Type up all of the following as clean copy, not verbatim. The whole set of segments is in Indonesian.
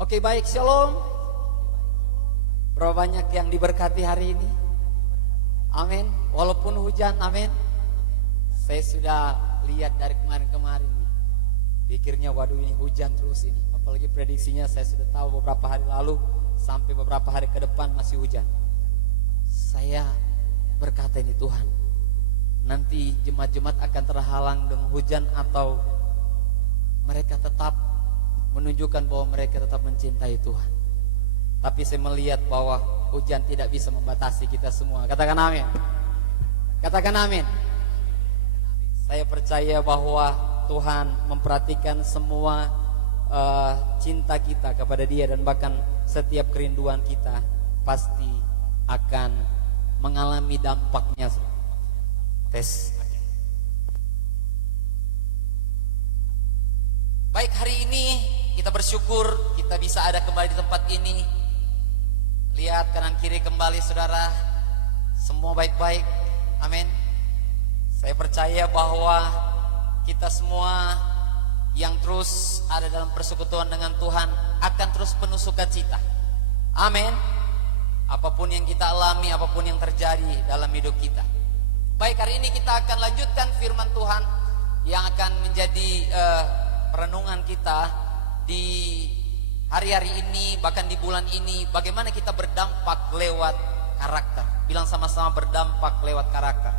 Oke, baik, shalom. Berapa banyak yang diberkati hari ini? Amin. Walaupun hujan, amin. Saya sudah lihat dari kemarin-kemarin nih. Pikirnya waduh ini hujan terus ini. Apalagi prediksinya saya sudah tahu beberapa hari lalu sampai beberapa hari ke depan masih hujan. Saya berkata ini Tuhan, nanti jemaat-jemaat akan terhalang dengan hujan atau mereka tetap menunjukkan bahwa mereka tetap mencintai Tuhan. Tapi saya melihat bahwa hujan tidak bisa membatasi kita semua. Katakan amin. Katakan amin. Saya percaya bahwa Tuhan memperhatikan semua cinta kita kepada Dia, dan bahkan setiap kerinduan kita pasti akan mengalami dampaknya. Tes. Baik, hari ini kita bersyukur kita bisa ada kembali di tempat ini. Lihat kanan kiri kembali saudara, semua baik-baik. Amin. Saya percaya bahwa kita semua yang terus ada dalam persekutuan dengan Tuhan akan terus penuh sukacita. Amin. Apapun yang kita alami, apapun yang terjadi dalam hidup kita. Baik, hari ini kita akan lanjutkan firman Tuhan yang akan menjadi renungan kita di hari-hari ini, bahkan di bulan ini. Bagaimana kita berdampak lewat karakter. Bilang sama-sama, berdampak lewat karakter.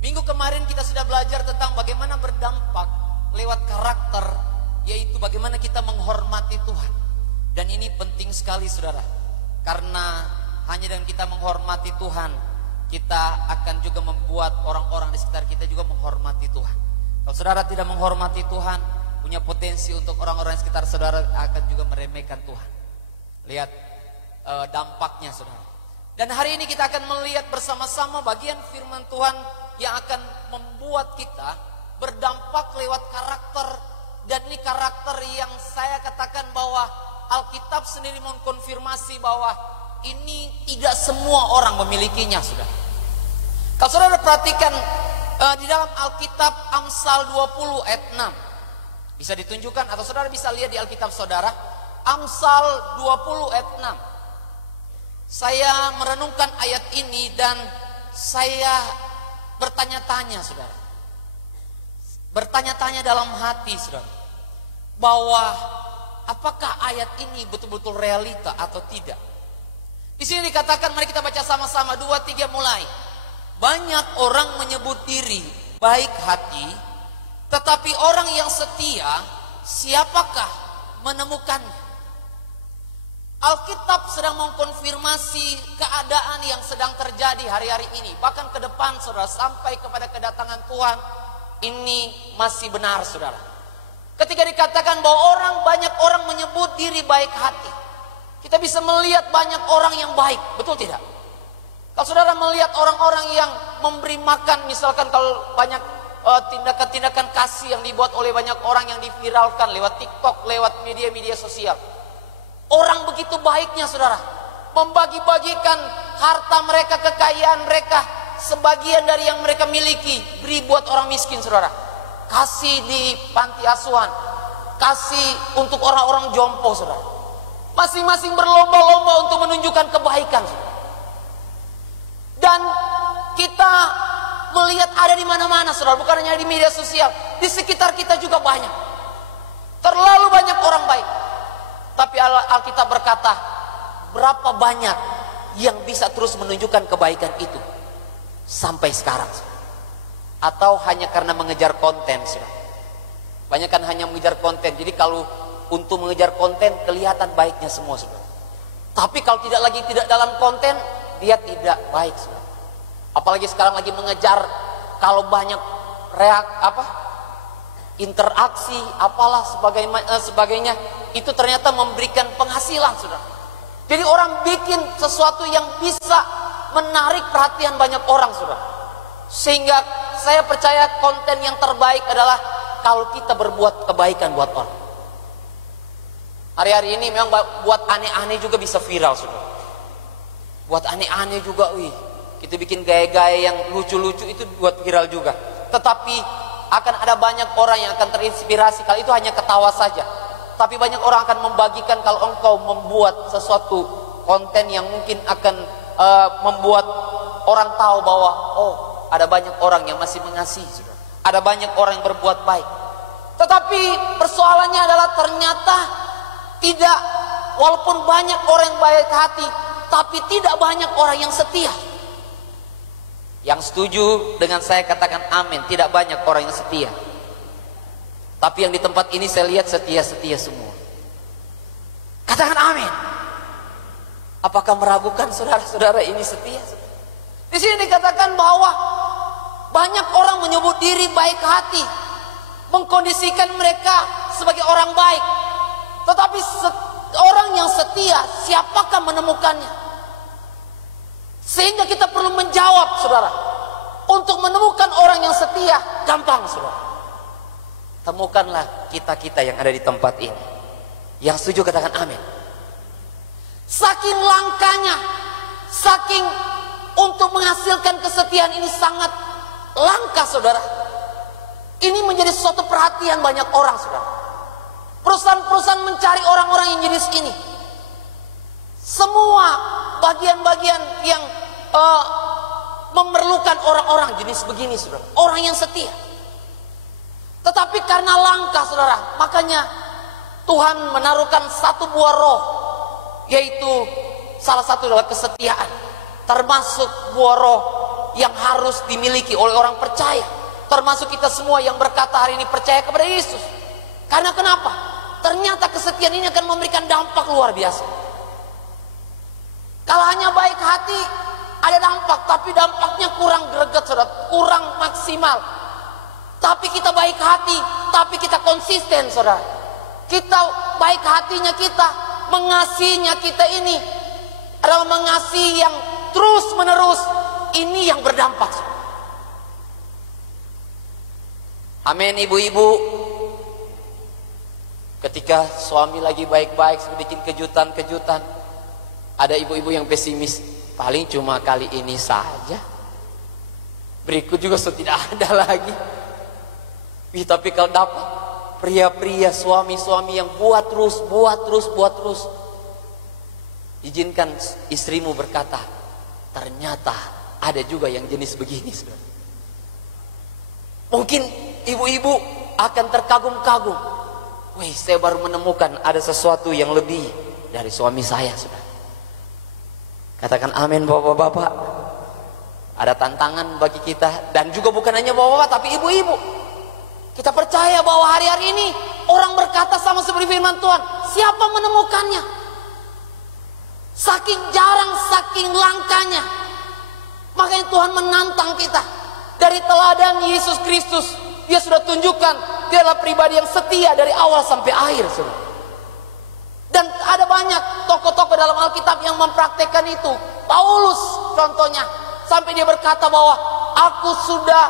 Minggu kemarin kita sudah belajar tentang bagaimana berdampak lewat karakter, yaitu bagaimana kita menghormati Tuhan. Dan ini penting sekali saudara, karena hanya dengan kita menghormati Tuhan, kita akan juga membuat orang-orang di sekitar kita juga menghormati Tuhan. Kalau saudara tidak menghormati Tuhan, punya potensi untuk orang-orang di sekitar saudara akan juga meremehkan Tuhan. Lihat dampaknya saudara. Dan hari ini kita akan melihat bersama-sama bagian firman Tuhan yang akan membuat kita berdampak lewat karakter. Dan ini karakter yang saya katakan bahwa Alkitab sendiri mengkonfirmasi bahwa ini tidak semua orang memilikinya saudara. Kalau saudara perhatikan di dalam Alkitab Amsal 20 ayat 6. Bisa ditunjukkan atau saudara bisa lihat di Alkitab saudara. Amsal 20 ayat 6. Saya merenungkan ayat ini dan saya bertanya-tanya saudara. Bertanya-tanya dalam hati saudara. Bahwa apakah ayat ini betul-betul realita atau tidak. Di sini dikatakan, mari kita baca sama-sama, 2, 3 mulai. Banyak orang menyebut diri baik hati, tetapi orang yang setia, siapakah menemukannya? Alkitab sedang mengkonfirmasi keadaan yang sedang terjadi hari-hari ini. Bahkan ke depan saudara, sampai kepada kedatangan Tuhan, ini masih benar saudara. Ketika dikatakan bahwa banyak orang menyebut diri baik hati, kita bisa melihat banyak orang yang baik, betul tidak? Kalau saudara melihat orang-orang yang memberi makan, misalkan kalau banyak tindakan-tindakan kasih yang dibuat oleh banyak orang yang diviralkan lewat TikTok, lewat media-media sosial. Orang begitu baiknya saudara, membagi-bagikan harta mereka, kekayaan mereka, sebagian dari yang mereka miliki, beri buat orang miskin saudara. Kasih di panti asuhan, kasih untuk orang-orang jompo saudara. Masing-masing berlomba-lomba untuk menunjukkan kebaikan saudara. Dan kita melihat ada di mana-mana saudara, bukan hanya di media sosial, di sekitar kita juga banyak. Terlalu banyak orang baik. Tapi Alkitab berkata, berapa banyak yang bisa terus menunjukkan kebaikan itu sampai sekarang? Atau hanya karena mengejar konten saudara? Banyak kan hanya mengejar konten. Jadi kalau untuk mengejar konten kelihatan baiknya semua saudara. Tapi kalau tidak dalam konten, dia tidak baik saudara. Apalagi sekarang lagi mengejar, kalau banyak interaksi apalah sebagainya, itu ternyata memberikan penghasilan saudara. Jadi orang bikin sesuatu yang bisa menarik perhatian banyak orang saudara. Sehingga saya percaya konten yang terbaik adalah kalau kita berbuat kebaikan buat orang. Hari-hari ini memang buat aneh-aneh juga bisa viral saudara. Buat aneh-aneh juga, kita bikin gaya-gaya yang lucu-lucu itu buat viral juga. Tetapi akan ada banyak orang yang akan terinspirasi kalau itu hanya ketawa saja. Tapi banyak orang akan membagikan kalau engkau membuat sesuatu konten yang mungkin akan membuat orang tahu bahwa oh, ada banyak orang yang masih mengasihi, saudara. Ada banyak orang yang berbuat baik. Tetapi persoalannya adalah ternyata tidak, walaupun banyak orang yang baik hati, tapi tidak banyak orang yang setia. Yang setuju dengan saya katakan amin. Tidak banyak orang yang setia. Tapi yang di tempat ini saya lihat setia-setia semua. Katakan amin. Apakah meragukan saudara-saudara ini setia? Di sini dikatakan bahwa banyak orang menyebut diri baik hati, mengkondisikan mereka sebagai orang baik. Tetapi orang yang setia, siapakah menemukannya? Sehingga kita perlu menjawab, saudara. Untuk menemukan orang yang setia, gampang, saudara. Temukanlah kita-kita yang ada di tempat ini. Yang setuju katakan amin. Saking langkanya, saking untuk menghasilkan kesetiaan ini sangat langka, saudara. Ini menjadi suatu perhatian banyak orang, saudara. Perusahaan-perusahaan mencari orang-orang yang jenis ini. Semua bagian-bagian yang memerlukan orang-orang jenis begini, saudara. Orang yang setia. Tetapi karena langka, saudara, makanya Tuhan menaruhkan satu buah roh, yaitu salah satu adalah kesetiaan. Termasuk buah roh yang harus dimiliki oleh orang percaya. Termasuk kita semua yang berkata hari ini percaya kepada Yesus. Karena kenapa? Ternyata kesetiaan ini akan memberikan dampak luar biasa. Kalau hanya baik hati ada dampak, tapi dampaknya kurang greget, saudara, kurang maksimal. Tapi kita baik hati, tapi kita konsisten, saudara. Kita baik hatinya kita, mengasihinya kita ini adalah mengasihi yang terus menerus. Ini yang berdampak. Amin, ibu-ibu. Ketika suami lagi baik-baik, bikin kejutan-kejutan, ada ibu-ibu yang pesimis. Paling cuma kali ini saja, berikut juga sudah tidak ada lagi. Tapi kalau dapat pria-pria, suami-suami yang buat terus, izinkan istrimu berkata, ternyata ada juga yang jenis begini, saudara. Mungkin ibu-ibu akan terkagum-kagum. Wih, saya baru menemukan ada sesuatu yang lebih dari suami saya, saudara. Katakan amin, bapak-bapak. Ada tantangan bagi kita, dan juga bukan hanya bapak-bapak, tapi ibu-ibu. Kita percaya bahwa hari-hari ini orang berkata sama seperti firman Tuhan, siapa menemukannya? Saking jarang, saking langkanya. Makanya Tuhan menantang kita. Dari teladan Yesus Kristus, Dia sudah tunjukkan Dia adalah pribadi yang setia dari awal sampai akhir, saudara. Dan ada banyak tokoh-tokoh dalam Alkitab yang mempraktekkan itu. Paulus contohnya, sampai dia berkata bahwa aku sudah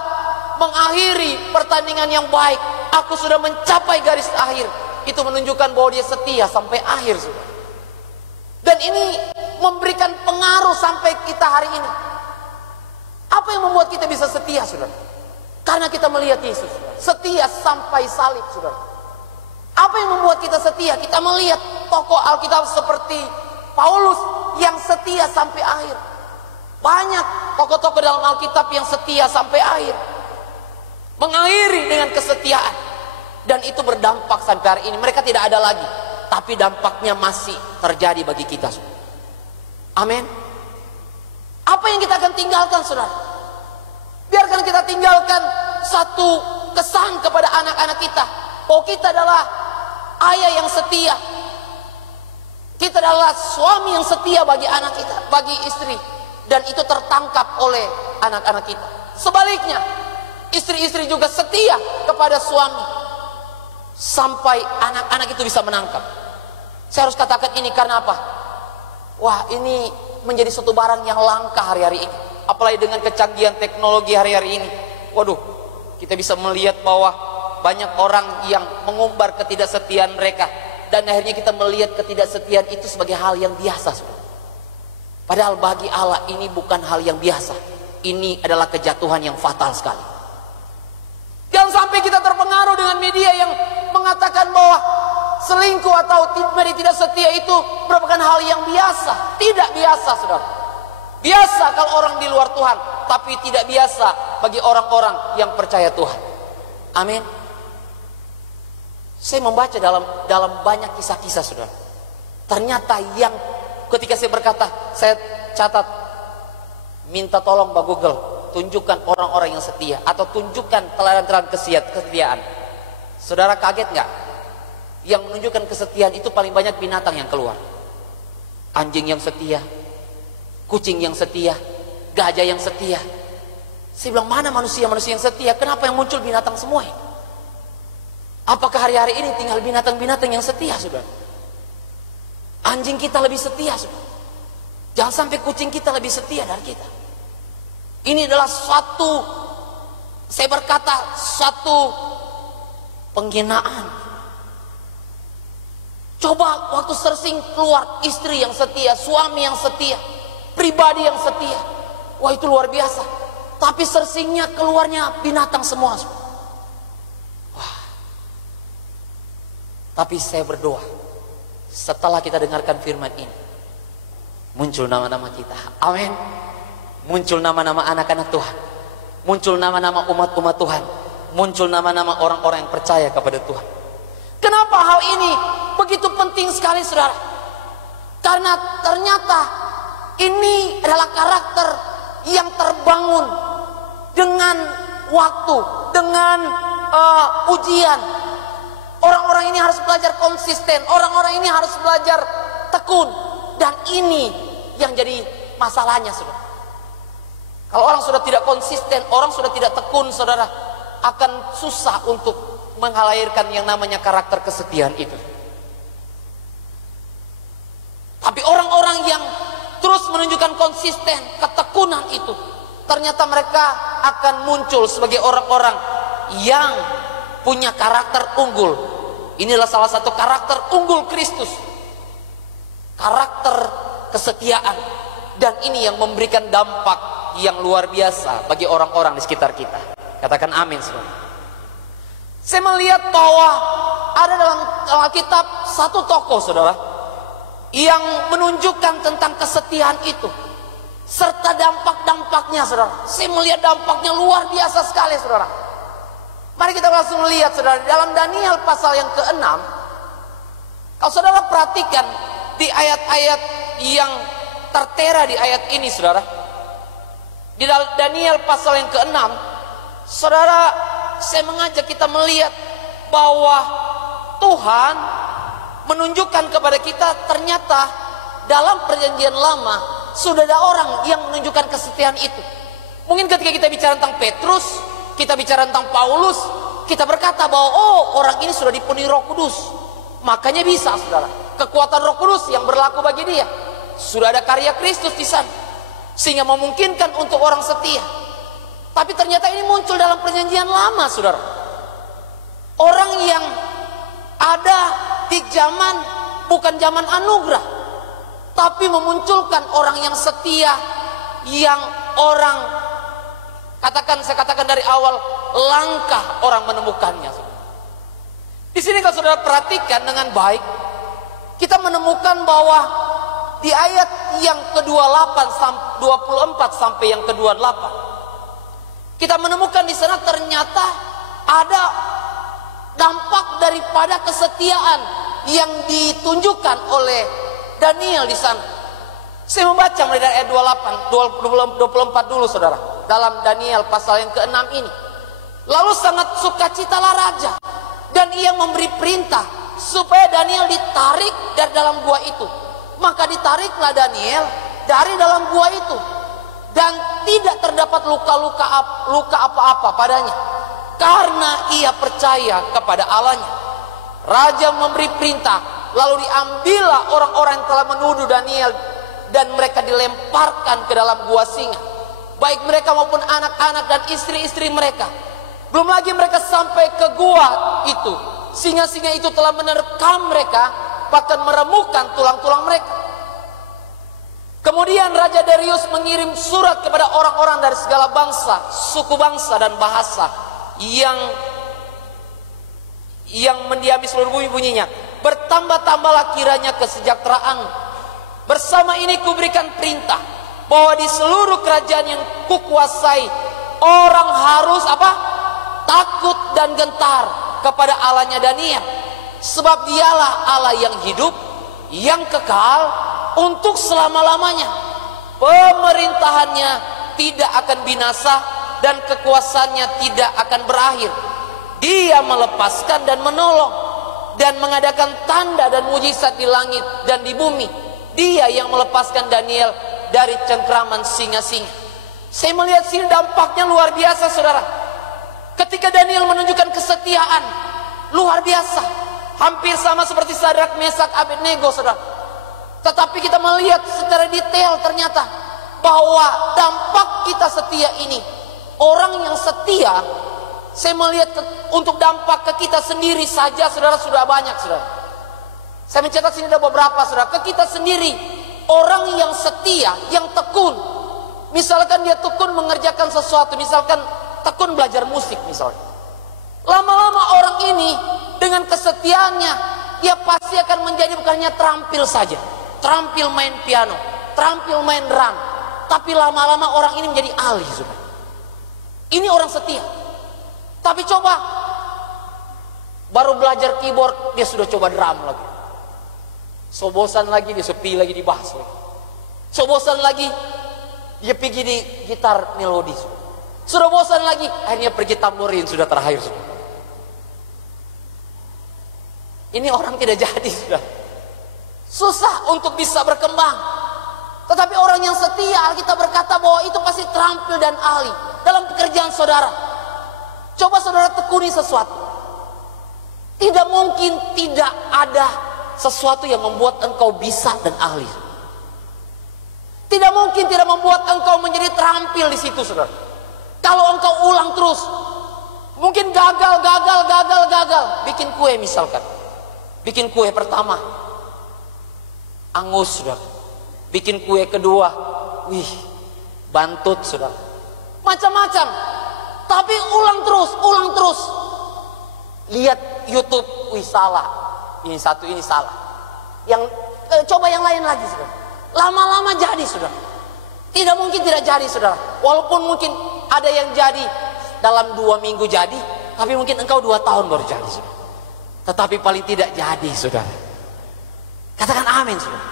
mengakhiri pertandingan yang baik, aku sudah mencapai garis akhir. Itu menunjukkan bahwa dia setia sampai akhir, saudara. Dan ini memberikan pengaruh sampai kita hari ini. Apa yang membuat kita bisa setia, saudara? Karena kita melihat Yesus, saudara. Setia sampai salib, saudara. Apa yang membuat kita setia? Kita melihat tokoh Alkitab seperti Paulus yang setia sampai akhir. Banyak tokoh-tokoh dalam Alkitab yang setia sampai akhir, mengakhiri dengan kesetiaan. Dan itu berdampak sampai hari ini. Mereka tidak ada lagi, tapi dampaknya masih terjadi bagi kita, saudara. Amin. Apa yang kita akan tinggalkan, saudara? Biarkan kita tinggalkan satu kesan kepada anak-anak kita, bahwa kita adalah ayah yang setia. Kita adalah suami yang setia bagi anak kita, bagi istri. Dan itu tertangkap oleh anak-anak kita. Sebaliknya, istri-istri juga setia kepada suami, sampai anak-anak itu bisa menangkap. Saya harus katakan ini karena apa? Wah, ini menjadi suatu barang yang langka hari-hari ini. Apalagi dengan kecanggihan teknologi hari-hari ini. Waduh, kita bisa melihat bahwa banyak orang yang mengumbar ketidaksetiaan mereka. Dan akhirnya kita melihat ketidaksetiaan itu sebagai hal yang biasa, saudara. Padahal bagi Allah ini bukan hal yang biasa. Ini adalah kejatuhan yang fatal sekali. Jangan sampai kita terpengaruh dengan media yang mengatakan bahwa selingkuh atau tidak setia itu merupakan hal yang biasa. Tidak biasa, saudara. Biasa kalau orang di luar Tuhan, tapi tidak biasa bagi orang-orang yang percaya Tuhan. Amin. Saya membaca dalam banyak kisah-kisah, saudara. Ternyata yang ketika saya berkata, saya catat, minta tolong Mbak Google, tunjukkan orang-orang yang setia, atau tunjukkan teladan-teladan kesetiaan. Saudara kaget nggak? Yang menunjukkan kesetiaan itu paling banyak binatang yang keluar. Anjing yang setia, kucing yang setia, gajah yang setia. Saya bilang, mana manusia-manusia yang setia? Kenapa yang muncul binatang semua ini? Apakah hari-hari ini tinggal binatang-binatang yang setia, saudara? Anjing kita lebih setia, saudara. Jangan sampai kucing kita lebih setia dari kita. Ini adalah suatu, saya berkata, suatu penghinaan. Coba waktu searching keluar istri yang setia, suami yang setia, pribadi yang setia. Wah, itu luar biasa. Tapi searchingnya keluarnya binatang semua. Wah. Tapi saya berdoa, setelah kita dengarkan firman ini, muncul nama-nama kita. Amin. Muncul nama-nama anak-anak Tuhan. Muncul nama-nama umat-umat Tuhan. Muncul nama-nama orang-orang yang percaya kepada Tuhan. Kenapa hal ini begitu penting sekali, saudara? Karena ternyata ini adalah karakter yang terbangun dengan waktu, dengan ujian. Orang-orang ini harus belajar konsisten. Orang-orang ini harus belajar tekun. Dan ini yang jadi masalahnya, saudara. Kalau orang sudah tidak konsisten, orang sudah tidak tekun, saudara, akan susah untuk mengalahirkan yang namanya karakter kesetiaan itu. Tapi orang-orang yang terus menunjukkan konsisten, ketekunan itu, ternyata mereka akan muncul sebagai orang-orang yang punya karakter unggul. Inilah salah satu karakter unggul Kristus. Karakter kesetiaan. Dan ini yang memberikan dampak yang luar biasa bagi orang-orang di sekitar kita. Katakan amin, saudara. Saya melihat bahwa ada dalam Alkitab satu tokoh, saudara, yang menunjukkan tentang kesetiaan itu serta dampak-dampaknya, saudara. Saya melihat dampaknya luar biasa sekali, saudara. Mari kita langsung melihat, saudara, dalam Daniel pasal yang ke-6. Kalau saudara perhatikan di ayat-ayat yang tertera di ayat ini, saudara, di Daniel pasal yang ke-6, saudara, saya mengajak kita melihat bahwa Tuhan menunjukkan kepada kita ternyata dalam perjanjian lama sudah ada orang yang menunjukkan kesetiaan itu. Mungkin ketika kita bicara tentang Petrus, kita bicara tentang Paulus, kita berkata bahwa oh, orang ini sudah dipenuhi Roh Kudus. Makanya bisa, saudara, kekuatan Roh Kudus yang berlaku bagi dia. Sudah ada karya Kristus di sana, sehingga memungkinkan untuk orang setia. Tapi ternyata ini muncul dalam perjanjian lama, saudara. Orang yang ada di zaman, bukan zaman anugerah, tapi memunculkan orang yang setia, yang orang saya katakan dari awal, langkah orang menemukannya. Di sini kalau saudara perhatikan dengan baik, kita menemukan bahwa di ayat yang ke-24 sampai yang ke-28, kita menemukan di sana ternyata ada dampak daripada kesetiaan yang ditunjukkan oleh Daniel di sana. Saya membaca mulai dari ayat 24 dulu, saudara, dalam Daniel pasal yang ke-6 ini. Lalu sangat sukacitalah raja, dan ia memberi perintah supaya Daniel ditarik dari dalam gua itu. Maka ditariklah Daniel dari dalam gua itu, dan tidak terdapat luka apa-apa padanya, karena ia percaya kepada Allahnya. Raja memberi perintah, lalu diambillah orang-orang yang telah menuduh Daniel, dan mereka dilemparkan ke dalam gua singa, baik mereka maupun anak-anak dan istri-istri mereka. Belum lagi mereka sampai ke gua itu, singa-singa itu telah menerkam mereka, bahkan meremukkan tulang-tulang mereka. Kemudian Raja Darius mengirim surat kepada orang-orang dari segala bangsa, suku bangsa dan bahasa yang mendiami seluruh bumi, bunyinya, bertambah-tambahlah kiranya kesejahteraan. Bersama ini kuberikan perintah bahwa di seluruh kerajaan yang kukuasai orang harus apa? Takut dan gentar kepada Allahnya Daniel, sebab dialah Allah yang hidup, yang kekal untuk selama-lamanya. Pemerintahannya tidak akan binasa dan kekuasaannya tidak akan berakhir. Dia melepaskan dan menolong dan mengadakan tanda dan mujizat di langit dan di bumi. Dia yang melepaskan Daniel dari cengkraman singa-singa. Saya melihat sini dampaknya luar biasa, saudara. Ketika Daniel menunjukkan kesetiaan luar biasa, hampir sama seperti Sadrak, Mesak, Abednego, saudara. Tetapi kita melihat secara detail ternyata bahwa dampak kita setia ini, orang yang setia, saya melihat untuk dampak ke kita sendiri saja, saudara, sudah banyak, saudara. Saya mencatat sini ada beberapa, saudara. Ke kita sendiri, orang yang setia, yang tekun. Misalkan dia tekun mengerjakan sesuatu, misalkan tekun belajar musik misalnya. Lama-lama orang ini dengan kesetiaannya, dia pasti akan menjadi bukan hanya terampil saja, terampil main piano, terampil main drum, tapi lama-lama orang ini menjadi ahli, saudara. Ini orang setia. Tapi coba baru belajar keyboard, dia sudah coba drum lagi. So bosan lagi, dia sepi lagi di bass lagi. So bosan lagi, dia pergi di gitar melodi. Sudah bosan lagi, akhirnya pergi tamborin, sudah terakhir. Ini orang tidak jadi, sudah. Susah untuk bisa berkembang. Tetapi orang yang setia, kita berkata bahwa itu pasti terampil dan ahli dalam pekerjaan saudara. Coba saudara tekuni sesuatu. Tidak mungkin tidak ada sesuatu yang membuat engkau bisa dan ahli. Tidak mungkin tidak membuat engkau menjadi terampil di situ, saudara. Kalau engkau ulang terus, mungkin gagal. Bikin kue misalkan. Bikin kue pertama, angus, saudara. Bikin kue kedua, wih, bantut, saudara. Macam-macam. Tapi ulang terus. Lihat YouTube, wih salah. Ini satu, ini salah. Yang coba yang lain lagi, saudara. Lama-lama jadi, saudara. Tidak mungkin tidak jadi, saudara. Walaupun mungkin ada yang jadi dalam 2 minggu jadi, tapi mungkin engkau 2 tahun baru jadi, saudara. Tetapi paling tidak jadi, saudara. Katakan amin, saudara.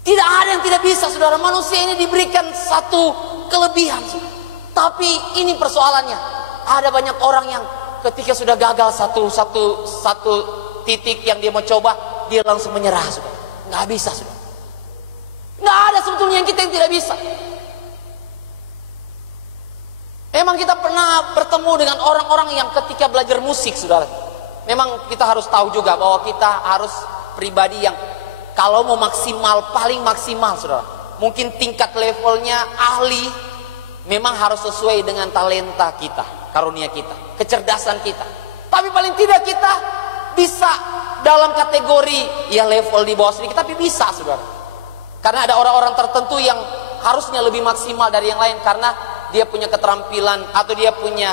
Tidak ada yang tidak bisa, saudara. Manusia ini diberikan satu kelebihan, saudara. Tapi ini persoalannya. Ada banyak orang yang ketika sudah gagal satu titik yang dia mau coba, dia langsung menyerah, saudara. Nggak bisa, saudara. Nggak ada sebetulnya yang kita yang tidak bisa. Memang kita pernah bertemu dengan orang-orang yang ketika belajar musik, saudara. Memang kita harus tahu juga bahwa kita harus pribadi yang kalau mau maksimal, paling maksimal, saudara. Mungkin tingkat levelnya ahli, memang harus sesuai dengan talenta kita, karunia kita, kecerdasan kita. Tapi paling tidak kita bisa dalam kategori ya level di bawah sedikit, tapi bisa, saudara. Karena ada orang-orang tertentu yang harusnya lebih maksimal dari yang lain karena dia punya keterampilan atau dia punya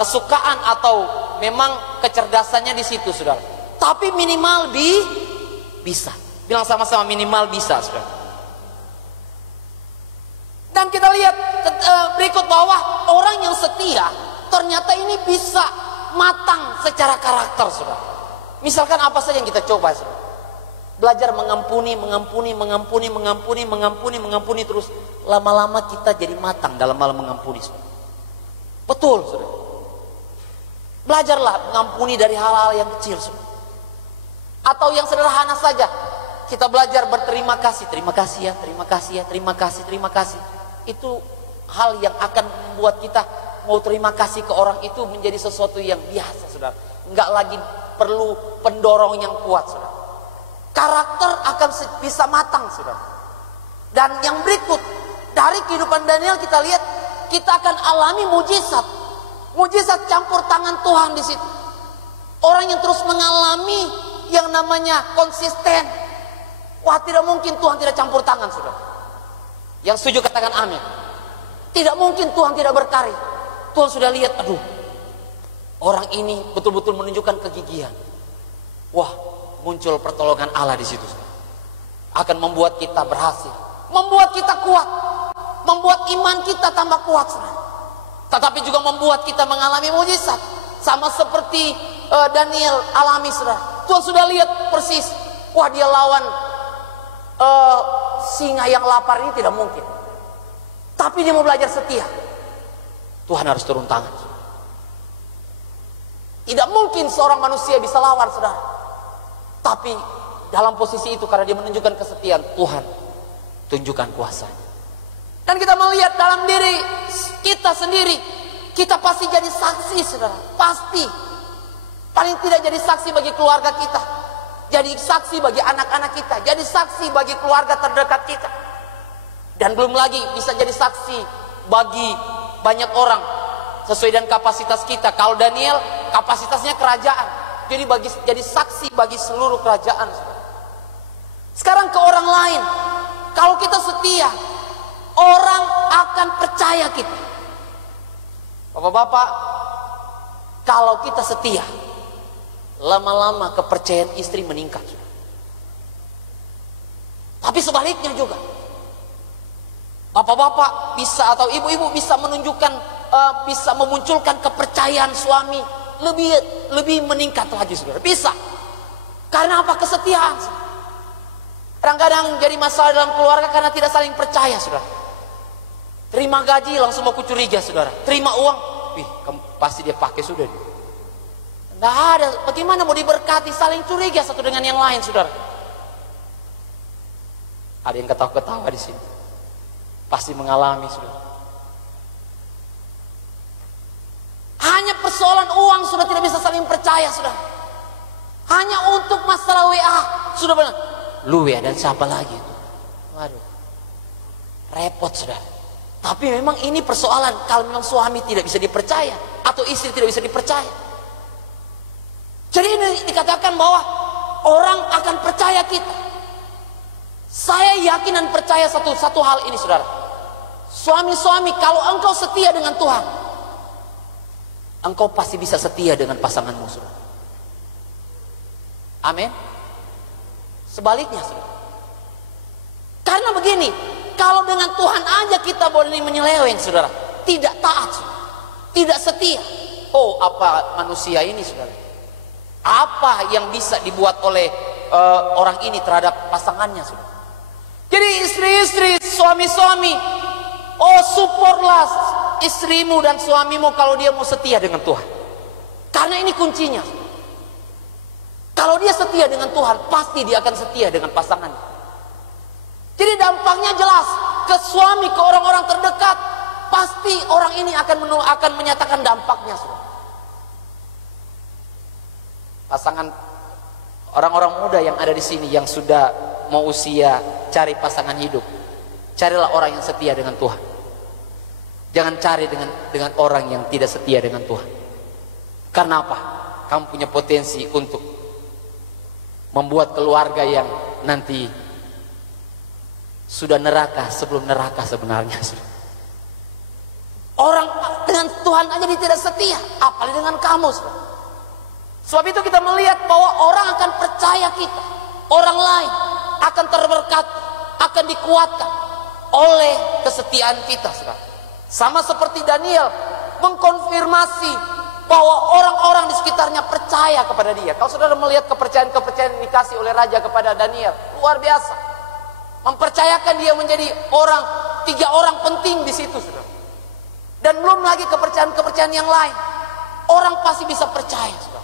kesukaan atau memang kecerdasannya di situ, saudara. Tapi minimal bisa. Bilang sama-sama minimal bisa, saudara. Dan kita lihat berikut bahwa orang yang setia ternyata ini bisa matang secara karakter, saudara. Misalkan apa saja yang kita coba, saudara. Belajar mengampuni terus. Lama-lama kita jadi matang dalam hal mengampuni, saudara. Betul, saudara. Belajarlah mengampuni dari hal-hal yang kecil, saudara. Atau yang sederhana saja. Kita belajar berterima kasih. Terima kasih ya. Itu hal yang akan membuat kita mau terima kasih ke orang itu menjadi sesuatu yang biasa, saudara. Enggak lagi perlu pendorong yang kuat, saudara. Karakter akan bisa matang, saudara. Dan yang berikut, dari kehidupan Daniel kita lihat, kita akan alami mujizat. Mujizat campur tangan Tuhan di situ. Orang yang terus mengalami yang namanya konsisten. Wah, tidak mungkin Tuhan tidak campur tangan, saudara. Yang setuju katakan amin. Tidak mungkin Tuhan tidak berkarya. Tuhan sudah lihat, aduh, Orang ini betul-betul menunjukkan kegigihan. Wah, muncul pertolongan Allah di situ. Akan membuat kita berhasil, membuat kita kuat, membuat iman kita tambah kuat. Tetapi juga membuat kita mengalami mujizat. Sama seperti Daniel alami, saudara. Tuhan sudah lihat persis. Wah, dia lawan singa yang lapar ini tidak mungkin. Tapi dia mau belajar setia. Tuhan harus turun tangan. Tidak mungkin seorang manusia bisa lawan, saudara. Tapi dalam posisi itu karena dia menunjukkan kesetiaan, Tuhan tunjukkan kuasanya. Dan kita melihat dalam diri kita sendiri, kita pasti jadi saksi, saudara. Pasti. Paling tidak jadi saksi bagi keluarga kita, jadi saksi bagi anak-anak kita, jadi saksi bagi keluarga terdekat kita. Dan belum lagi bisa jadi saksi bagi banyak orang sesuai dengan kapasitas kita. Kalau Daniel kapasitasnya kerajaan, jadi saksi bagi seluruh kerajaan. Sekarang ke orang lain, kalau kita setia, orang akan percaya kita. Bapak-bapak, kalau kita setia, lama-lama kepercayaan istri meningkat. Tapi sebaliknya juga, bapak-bapak bisa atau ibu-ibu bisa menunjukkan, bisa memunculkan kepercayaan suami lebih meningkat lagi, saudara. Bisa. Karena apa? Kesetiaan. Kadang-kadang jadi masalah dalam keluarga karena tidak saling percaya, saudara. Terima gaji langsung mau curiga, saudara. Terima uang, pasti dia pakai sudah. Tidak ada. Bagaimana mau diberkati? Saling curiga satu dengan yang lain, saudara. Ada yang ketawa-ketawa di sini. Pasti mengalami, saudara. Hanya persoalan uang sudah tidak bisa saling percaya, saudara. Hanya untuk masalah WA sudah benar. Lu WA dan siapa lagi itu? Waduh, repot, saudara. Tapi memang ini persoalan kalau memang suami tidak bisa dipercaya atau istri tidak bisa dipercaya. Jadi ini dikatakan bahwa orang akan percaya kita. Saya yakin dan percaya satu hal ini, saudara. Suami-suami, kalau engkau setia dengan Tuhan, engkau pasti bisa setia dengan pasanganmu, saudara. Amin. Sebaliknya, saudara. Karena begini, kalau dengan Tuhan aja kita boleh menyeleweng, saudara, tidak taat, saudara. Tidak setia. Oh, apa manusia ini, saudara? Apa yang bisa dibuat oleh orang ini terhadap pasangannya, saudara? Jadi istri-istri, suami-suami, oh supportlah istrimu dan suamimu kalau dia mau setia dengan Tuhan. Karena ini kuncinya. Kalau dia setia dengan Tuhan, pasti dia akan setia dengan pasangannya. Jadi dampaknya jelas ke suami, ke orang-orang terdekat, pasti orang ini akan menyatakan dampaknya, saudara. Pasangan orang-orang muda yang ada di sini yang sudah mau usia cari pasangan hidup, carilah orang yang setia dengan Tuhan. Jangan cari dengan orang yang tidak setia dengan Tuhan. Karena apa? Kamu punya potensi untuk membuat keluarga yang nanti sudah neraka sebelum neraka sebenarnya. Orang dengan Tuhan aja dia tidak setia, apalagi dengan kamu, saudara. Sebab itu kita melihat bahwa orang akan percaya kita, orang lain akan terberkati, akan dikuatkan oleh kesetiaan kita, saudara. Sama seperti Daniel mengkonfirmasi bahwa orang-orang di sekitarnya percaya kepada dia. Kalau saudara melihat kepercayaan-kepercayaan yang dikasih oleh raja kepada Daniel, luar biasa. Mempercayakan dia menjadi 3 orang penting di situ, saudara. Dan belum lagi kepercayaan-kepercayaan yang lain. Orang pasti bisa percaya, saudara.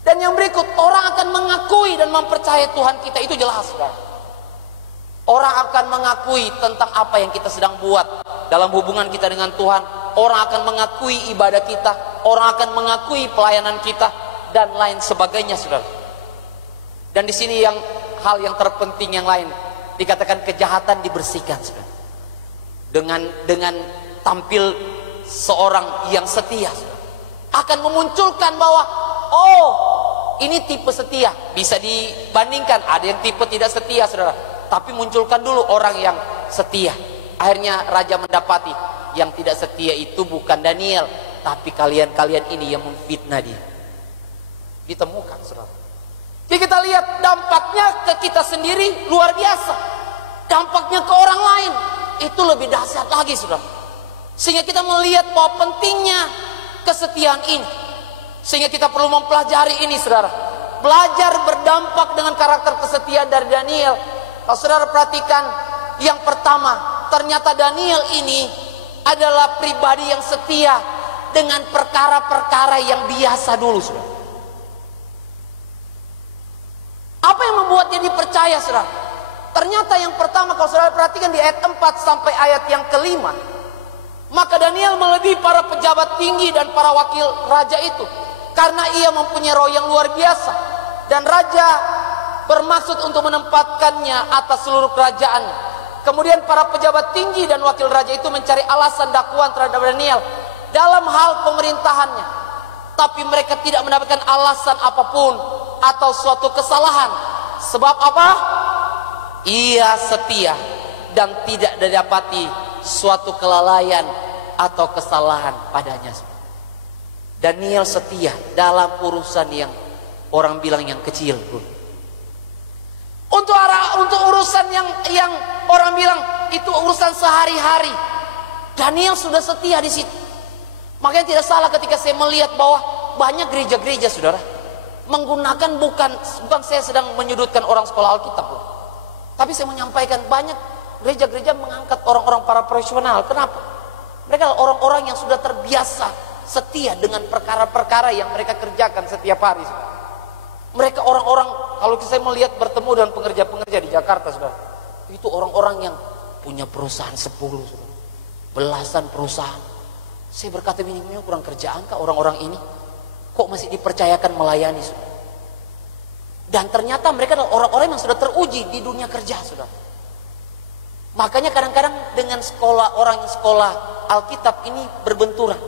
Dan yang berikut, orang akan mengakui dan mempercayai Tuhan kita, itu jelas, saudara. Orang akan mengakui tentang apa yang kita sedang buat dalam hubungan kita dengan Tuhan. Orang akan mengakui ibadah kita, orang akan mengakui pelayanan kita dan lain sebagainya, saudara. Dan di sini hal yang terpenting yang lain, dikatakan kejahatan dibersihkan, saudara. Dengan tampil seorang yang setia, saudara, akan memunculkan bahwa oh, ini tipe setia. Bisa dibandingkan, ada yang tipe tidak setia, saudara. Tapi munculkan dulu orang yang setia. Akhirnya raja mendapati yang tidak setia itu bukan Daniel, tapi kalian ini yang memfitnah dia. Ditemukan, saudara. Jadi kita lihat dampaknya ke kita sendiri luar biasa. Dampaknya ke orang lain itu lebih dahsyat lagi, saudara. Sehingga kita melihat bahwa pentingnya kesetiaan ini. Sehingga kita perlu mempelajari ini, saudara. Belajar berdampak dengan karakter kesetiaan dari Daniel. Kalau saudara perhatikan, yang pertama, ternyata Daniel ini adalah pribadi yang setia dengan perkara-perkara yang biasa dulu, saudara. Apa yang membuat dia dipercaya, saudara? Ternyata yang pertama, kalau saudara perhatikan di ayat 4 sampai ayat yang kelima, maka Daniel melebihi para pejabat tinggi dan para wakil raja itu, karena ia mempunyai roh yang luar biasa, dan raja bermaksud untuk menempatkannya atas seluruh kerajaannya. Kemudian para pejabat tinggi dan wakil raja itu mencari alasan dakwaan terhadap Daniel dalam hal pemerintahannya, tapi mereka tidak mendapatkan alasan apapun atau suatu kesalahan. Sebab apa? Ia setia dan tidak didapati suatu kelalaian atau kesalahan padanya. Daniel setia dalam urusan yang orang bilang yang kecil, untuk urusan yang orang bilang itu urusan sehari-hari, Daniel sudah setia di situ. Makanya tidak salah ketika saya melihat bahwa banyak gereja-gereja, saudara, menggunakan bukan saya sedang menyudutkan orang sekolah Alkitab, tapi saya menyampaikan banyak gereja-gereja mengangkat orang-orang para profesional. Kenapa? Mereka adalah orang-orang yang sudah terbiasa setia dengan perkara-perkara yang mereka kerjakan setiap hari. Mereka orang-orang, kalau saya melihat bertemu dengan pengerja-pengerja di Jakarta, saudara, itu orang-orang yang punya perusahaan 10, saudara, belasan perusahaan. Saya berkata, ini kurang kerjaan kah orang-orang ini? Kok masih dipercayakan melayani, saudara? Dan ternyata mereka adalah orang-orang yang sudah teruji di dunia kerja, saudara. Makanya kadang-kadang dengan orang yang sekolah Alkitab ini berbenturan.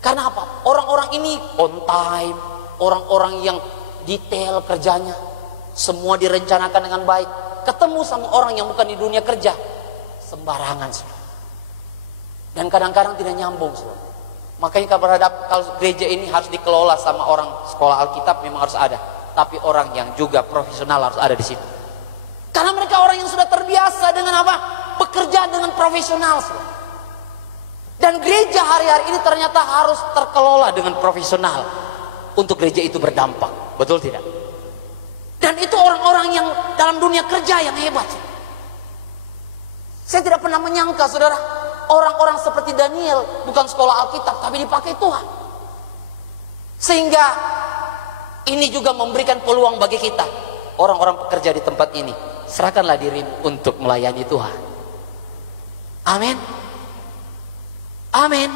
Karena apa? Orang-orang ini on time, orang-orang yang detail kerjanya, semua direncanakan dengan baik. Ketemu sama orang yang bukan di dunia kerja, sembarangan, saudara. Dan kadang-kadang tidak nyambung, saudara. Makanya kalau gereja ini harus dikelola sama orang sekolah Alkitab, memang harus ada. Tapi orang yang juga profesional harus ada di situ. Karena mereka orang yang sudah terbiasa dengan apa? Bekerja dengan profesional, saudara. Dan gereja hari-hari ini ternyata harus terkelola dengan profesional untuk gereja itu berdampak. Betul tidak? Dan itu orang-orang yang dalam dunia kerja yang hebat. Saya tidak pernah menyangka, saudara, orang-orang seperti Daniel bukan sekolah Alkitab, tapi dipakai Tuhan. Sehingga ini juga memberikan peluang bagi kita, orang-orang pekerja di tempat ini. Serahkanlah dirimu untuk melayani Tuhan. Amin. Amin.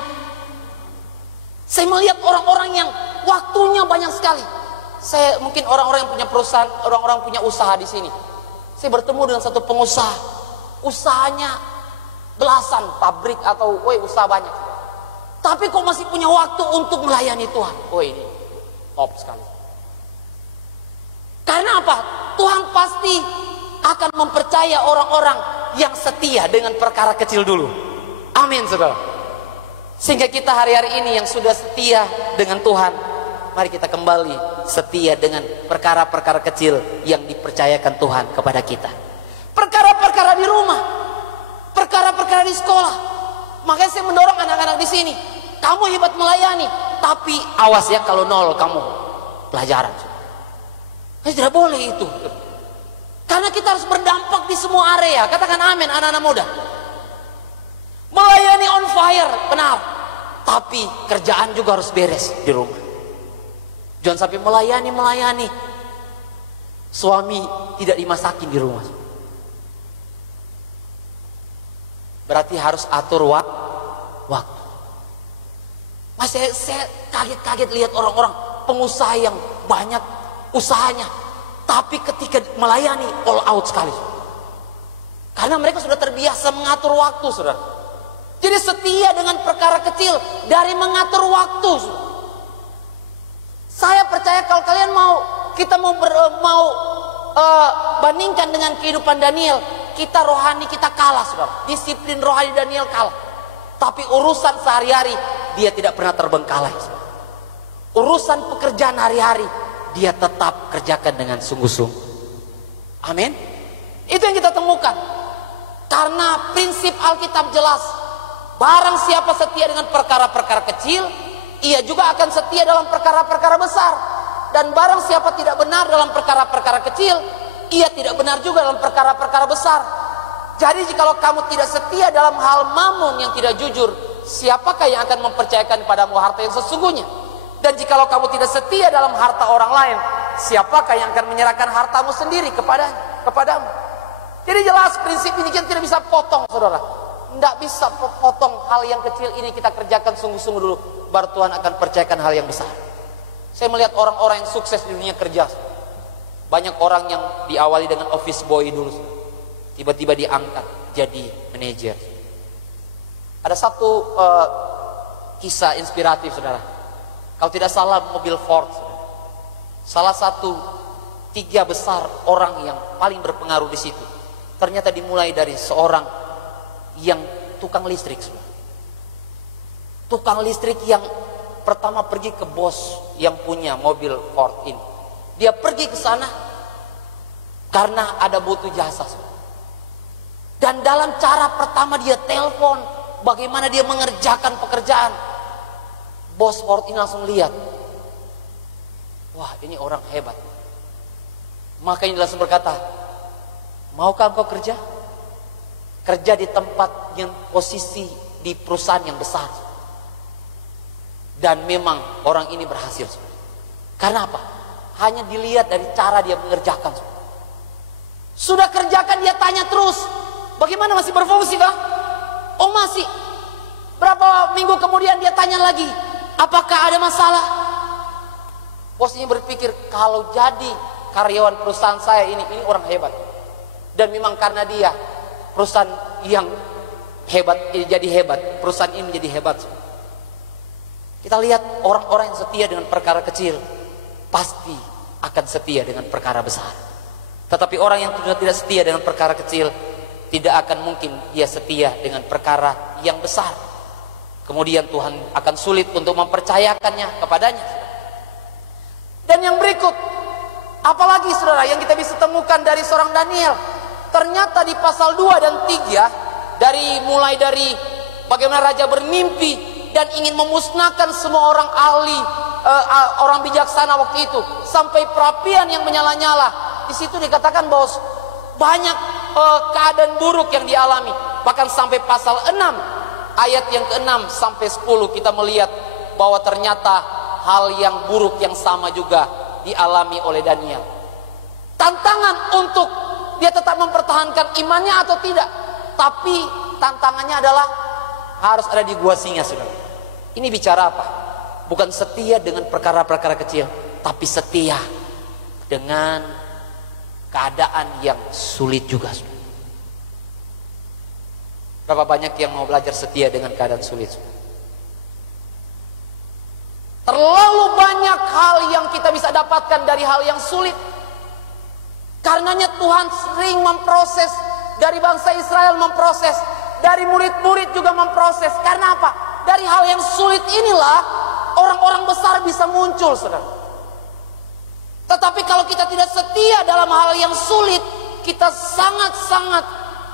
Saya melihat orang-orang yang waktunya banyak sekali. Saya mungkin orang-orang yang punya perusahaan, orang-orang punya usaha di sini. Saya bertemu dengan satu pengusaha, usahanya belasan pabrik atau usaha banyak. Tapi kok masih punya waktu untuk melayani Tuhan? Ini top sekali. Karena apa? Tuhan pasti akan mempercaya orang-orang yang setia dengan perkara kecil dulu. Amin, saudara. Sehingga kita hari-hari ini yang sudah setia dengan Tuhan, mari kita kembali setia dengan perkara-perkara kecil yang dipercayakan Tuhan kepada kita. Perkara-perkara di rumah, perkara-perkara di sekolah. Makanya saya mendorong anak-anak di sini, kamu hebat melayani, tapi awas ya kalau nol kamu pelajaran. Tidak boleh itu. Karena kita harus berdampak di semua area. Katakan amin, anak-anak muda. Melayani on fire, benar. Tapi kerjaan juga harus beres di rumah. Jangan sampai melayani. Suami tidak dimasakin di rumah. Berarti harus atur waktu. Mas, saya kaget-kaget lihat orang-orang pengusaha yang banyak usahanya, tapi ketika melayani all out sekali. Karena mereka sudah terbiasa mengatur waktu, saudara. Jadi setia dengan perkara kecil dari mengatur waktu. Saya percaya kalau kalian kita mau bandingkan dengan kehidupan Daniel, kita rohani kita kalah, saudara. Disiplin rohani Daniel kalah. Tapi urusan sehari-hari dia tidak pernah terbengkalai. Urusan pekerjaan hari-hari dia tetap kerjakan dengan sungguh-sungguh. Amin. Itu yang kita temukan. Karena prinsip Alkitab jelas, barang siapa setia dengan perkara-perkara kecil, ia juga akan setia dalam perkara-perkara besar. Dan barang siapa tidak benar dalam perkara-perkara kecil, ia tidak benar juga dalam perkara-perkara besar. Jadi jikalau kamu tidak setia dalam hal mamun yang tidak jujur, siapakah yang akan mempercayakan padamu harta yang sesungguhnya? Dan jikalau kamu tidak setia dalam harta orang lain, siapakah yang akan menyerahkan hartamu sendiri kepadamu? Jadi jelas prinsip ini kita tidak bisa potong, saudara. Tidak bisa potong hal yang kecil ini, kita kerjakan sungguh-sungguh dulu, baru Tuhan akan percayakan hal yang besar. Saya melihat orang-orang yang sukses di dunia kerja. Banyak orang yang diawali dengan office boy dulu, tiba-tiba diangkat jadi manajer. Ada satu kisah inspiratif, saudara. Kalau tidak salah mobil Ford, saudara. Salah satu 3 besar orang yang paling berpengaruh di situ, ternyata dimulai dari seorang yang tukang listrik, saudara. Tukang listrik yang pertama pergi ke bos yang punya mobil Ford ini. Dia pergi ke sana karena ada butuh jasa, saudara. Dan dalam cara pertama dia telepon bagaimana dia mengerjakan pekerjaan. Bos Ford ini langsung lihat, wah ini orang hebat. Makanya dia langsung berkata, maukah engkau kerja? Kerja di tempat yang posisi di perusahaan yang besar. Dan memang orang ini berhasil. Karena apa? Hanya dilihat dari cara dia mengerjakan. Sudah kerjakan, dia tanya terus, bagaimana, masih berfungsi kah? Oh masih. Berapa minggu kemudian dia tanya lagi, apakah ada masalah? Bos ini berpikir, kalau jadi karyawan perusahaan saya ini orang hebat. Dan memang karena dia perusahaan yang hebat ini jadi hebat, perusahaan ini menjadi hebat. Kita lihat orang-orang yang setia dengan perkara kecil pasti akan setia dengan perkara besar. Tetapi orang yang sudah tidak setia dengan perkara kecil, tidak akan mungkin dia setia dengan perkara yang besar. Kemudian Tuhan akan sulit untuk mempercayakannya kepadanya. Dan yang berikut, apalagi saudara yang kita bisa temukan dari seorang Daniel. Ternyata di pasal 2 dan 3, mulai dari bagaimana raja bermimpi dan ingin memusnahkan semua orang ahli, orang bijaksana waktu itu, sampai perapian yang menyala-nyala. Di situ dikatakan bahwa banyak keadaan buruk yang dialami. Bahkan sampai pasal 6 ayat yang ke-6 sampai 10 kita melihat bahwa ternyata hal yang buruk yang sama juga dialami oleh Daniel. Tantangan untuk dia tetap mempertahankan imannya atau tidak. Tapi tantangannya adalah harus ada di gua singa, saudara. Ini bicara apa? Bukan setia dengan perkara-perkara kecil, tapi setia dengan keadaan yang sulit juga, saudara. Berapa banyak yang mau belajar setia dengan keadaan sulit, saudara? Terlalu banyak hal yang kita bisa dapatkan dari hal yang sulit. Karenanya Tuhan sering memproses, dari bangsa Israel memproses, dari murid-murid juga memproses. Karena apa? Dari hal yang sulit inilah orang-orang besar bisa muncul, saudara. Tetapi kalau kita tidak setia dalam hal yang sulit, kita sangat-sangat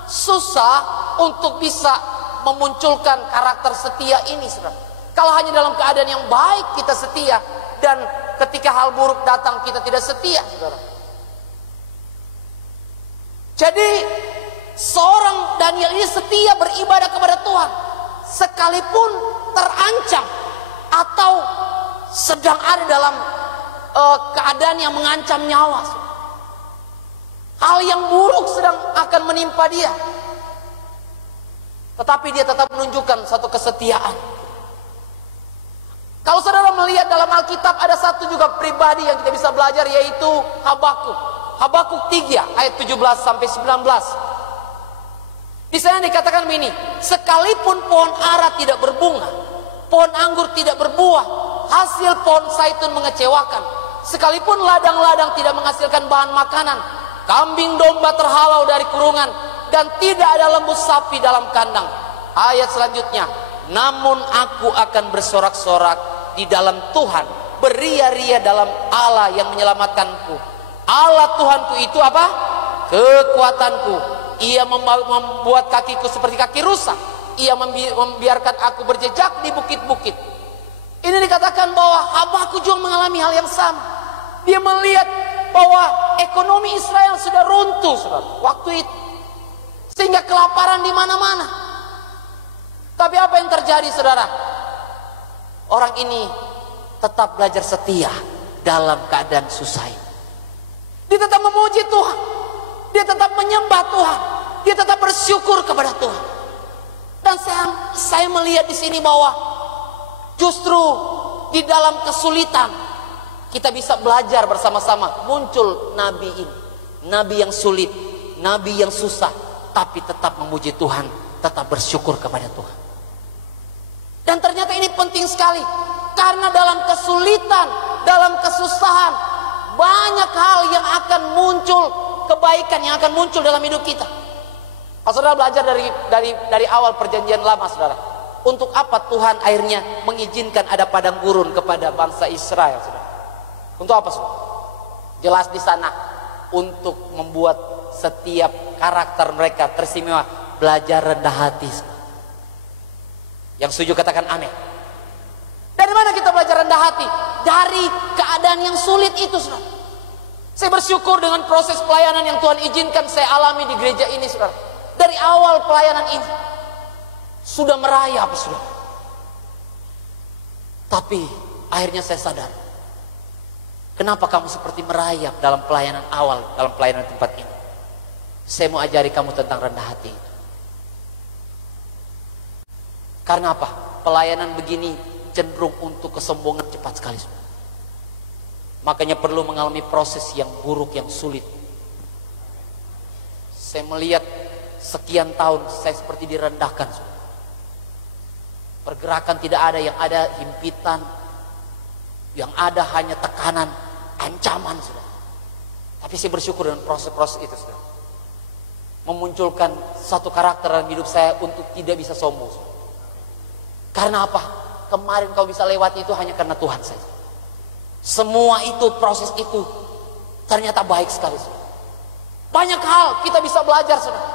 susah untuk bisa memunculkan karakter setia ini, saudara. Kalau hanya dalam keadaan yang baik kita setia, dan ketika hal buruk datang kita tidak setia, saudara. Jadi seorang Daniel ini setia beribadah kepada Tuhan, sekalipun terancam atau sedang ada dalam keadaan yang mengancam nyawa. Hal yang buruk sedang akan menimpa dia, tetapi dia tetap menunjukkan satu kesetiaan. Kalau saudara melihat dalam Alkitab, ada satu juga pribadi yang kita bisa belajar, yaitu Habakuk. Habakuk 3 ayat 17 sampai 19. Di sana dikatakan begini, sekalipun pohon ara tidak berbunga, pohon anggur tidak berbuah, hasil pohon zaitun mengecewakan, sekalipun ladang-ladang tidak menghasilkan bahan makanan, kambing domba terhalau dari kurungan, dan tidak ada lembu sapi dalam kandang. Ayat selanjutnya, namun aku akan bersorak-sorak di dalam Tuhan, beria-ria dalam Allah yang menyelamatkanku. Allah Tuhanku itu apa? Kekuatanku. Ia membuat kakiku seperti kaki rusa. Ia membiarkan aku berjejak di bukit-bukit. Ini dikatakan bahwa hambaku juga mengalami hal yang sama. Dia melihat bahwa ekonomi Israel sudah runtuh, saudara, waktu itu, sehingga kelaparan di mana-mana. Tapi apa yang terjadi, saudara? Orang ini tetap belajar setia dalam keadaan susah. Dia tetap memuji Tuhan, dia tetap menyembah Tuhan, dia tetap bersyukur kepada Tuhan. Dan saya melihat di sini bahwa justru di dalam kesulitan kita bisa belajar bersama-sama. Muncul nabi ini, nabi yang sulit, nabi yang susah, tapi tetap memuji Tuhan, tetap bersyukur kepada Tuhan. Dan ternyata ini penting sekali, karena dalam kesulitan, dalam kesusahan, banyak hal yang akan muncul, kebaikan yang akan muncul dalam hidup kita. Saudara belajar dari awal perjanjian lama, saudara. Untuk apa Tuhan akhirnya mengizinkan ada padang gurun kepada bangsa Israel, saudara? Untuk apa, saudara? Jelas di sana untuk membuat setiap karakter mereka teristimewa, belajar rendah hati. Yang setuju katakan amin. Dari mana kita belajar rendah hati? Dari keadaan yang sulit itu, saudara. Saya bersyukur dengan proses pelayanan yang Tuhan izinkan saya alami di gereja ini, saudara. Dari awal pelayanan ini sudah merayap, saudara. Tapi akhirnya saya sadar, kenapa kamu seperti merayap dalam pelayanan awal, dalam pelayanan tempat ini? Saya mau ajari kamu tentang rendah hati. Karena apa? Pelayanan begini cenderung untuk kesombongan cepat sekali, saudara. Makanya perlu mengalami proses yang buruk, yang sulit. Saya melihat sekian tahun saya seperti direndahkan, saudara. Pergerakan tidak ada, yang ada himpitan, yang ada hanya tekanan, ancaman, saudara. Tapi saya bersyukur dengan proses-proses itu, saudara. Memunculkan satu karakter dalam hidup saya untuk tidak bisa sombong, saudara. Karena apa? Kemarin kau bisa lewati itu hanya karena Tuhan saja. Semua itu, proses itu ternyata baik sekali, saudara. Banyak hal kita bisa belajar, saudara.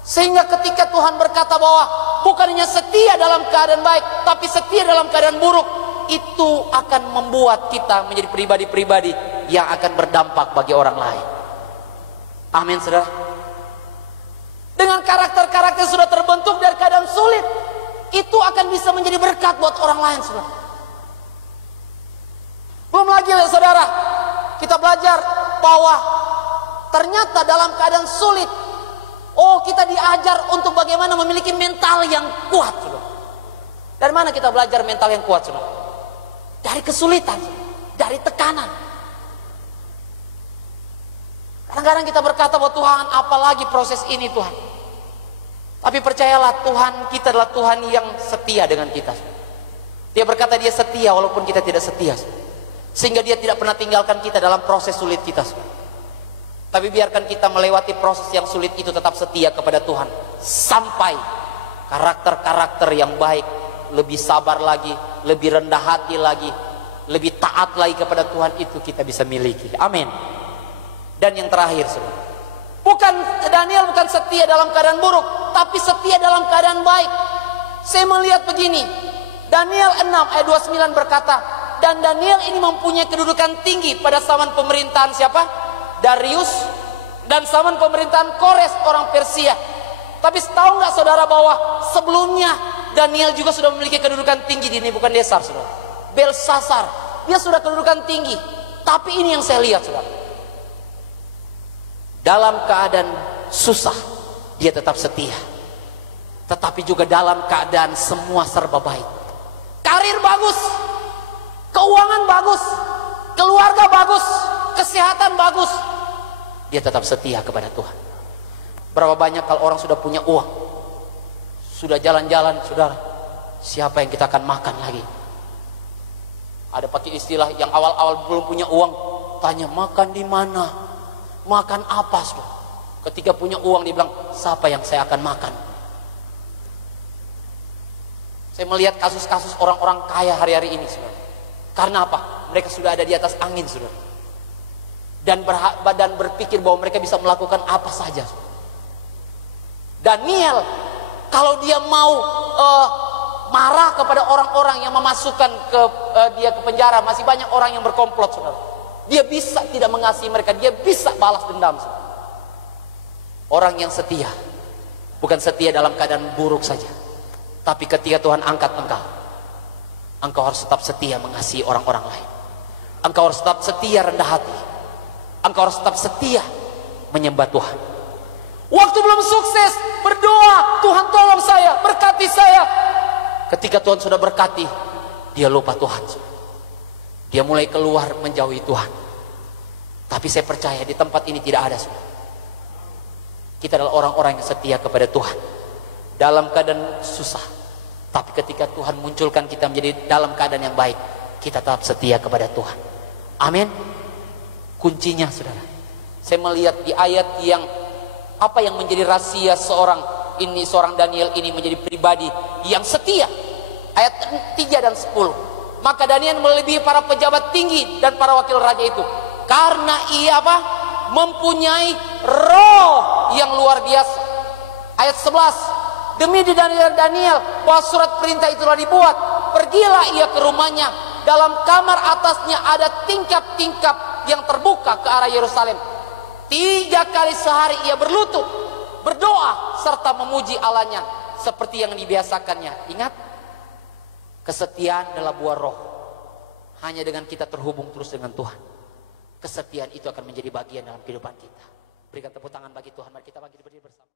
Sehingga ketika Tuhan berkata bahwa bukan hanya setia dalam keadaan baik, tapi setia dalam keadaan buruk, itu akan membuat kita menjadi pribadi-pribadi yang akan berdampak bagi orang lain. Amin, saudara. Dengan karakter-karakter yang sudah terbentuk dari keadaan sulit, itu akan bisa menjadi berkat buat orang lain, saudara. Belum lagi, saudara, kita belajar bahwa ternyata dalam keadaan sulit, kita diajar untuk bagaimana memiliki mental yang kuat, saudara. Dari mana kita belajar mental yang kuat, saudara? Dari kesulitan, saudara. Dari tekanan. Kadang-kadang kita berkata bahwa Tuhan, apalagi proses ini, Tuhan. Tapi percayalah, Tuhan kita adalah Tuhan yang setia dengan kita, saudara. Dia berkata dia setia walaupun kita tidak setia, saudara. Sehingga dia tidak pernah tinggalkan kita dalam proses sulit kita, saudara. Tapi biarkan kita melewati proses yang sulit itu tetap setia kepada Tuhan. Sampai karakter-karakter yang baik, lebih sabar lagi, lebih rendah hati lagi, lebih taat lagi kepada Tuhan, itu kita bisa miliki. Amin. Dan yang terakhir, saudara, Daniel bukan setia dalam keadaan buruk, tapi setia dalam keadaan baik. Saya melihat begini, Daniel 6 ayat 29 berkata, dan Daniel ini mempunyai kedudukan tinggi pada zaman pemerintahan siapa? Darius, dan zaman pemerintahan Kores orang Persia. Tapi tahu nggak, saudara, bahwa sebelumnya Daniel juga sudah memiliki kedudukan tinggi di Nebukadnezar, saudara. Belsasar, dia sudah kedudukan tinggi. Tapi ini yang saya lihat, saudara. Dalam keadaan susah, dia tetap setia. Tetapi juga dalam keadaan semua serba baik. Karir bagus, keuangan bagus, keluarga bagus, kesehatan bagus, dia tetap setia kepada Tuhan. Berapa banyak kalau orang sudah punya uang, sudah jalan-jalan, saudara, siapa yang kita akan makan lagi? Ada pakai istilah yang awal-awal belum punya uang, tanya makan di mana, makan apa, saudara. Ketika punya uang dia bilang, siapa yang saya akan makan? Saya melihat kasus-kasus orang-orang kaya hari-hari ini, saudara. Karena apa? Mereka sudah ada di atas angin, saudara. Dan berpikir bahwa mereka bisa melakukan apa saja. Daniel, kalau dia mau marah kepada orang-orang yang memasukkan dia ke penjara, masih banyak orang yang berkomplot, saudara. Dia bisa tidak mengasihi mereka, dia bisa balas dendam, saudara. Orang yang setia, bukan setia dalam keadaan buruk saja, tapi ketika Tuhan angkat engkau harus tetap setia mengasihi orang-orang lain. Engkau harus tetap setia rendah hati. Engkau harus tetap setia menyembah Tuhan. Waktu belum sukses, berdoa, Tuhan tolong saya, berkati saya. Ketika Tuhan sudah berkati, dia lupa Tuhan. Dia mulai keluar menjauhi Tuhan. Tapi saya percaya di tempat ini tidak ada. Kita adalah orang-orang yang setia kepada Tuhan dalam keadaan susah. Tapi ketika Tuhan munculkan kita menjadi dalam keadaan yang baik, kita tetap setia kepada Tuhan. Amin. Kuncinya, saudara, saya melihat di ayat yang apa yang menjadi rahasia seorang Daniel ini menjadi pribadi yang setia. Ayat 3 dan 10. Maka Daniel melebihi para pejabat tinggi dan para wakil raja itu, karena ia mempunyai roh yang luar biasa. Ayat 11. Demi di Daniel bahwa surat perintah itulah dibuat, pergilah ia ke rumahnya. Dalam kamar atasnya ada tingkap-tingkap yang terbuka ke arah Yerusalem. 3 kali sehari ia berlutut, berdoa serta memuji Allahnya seperti yang dibiasakannya. Ingat, kesetiaan adalah buah roh. Hanya dengan kita terhubung terus dengan Tuhan, kesetiaan itu akan menjadi bagian dalam kehidupan kita. Berikan tepuk tangan bagi Tuhan. Mari kita berdiri bersama.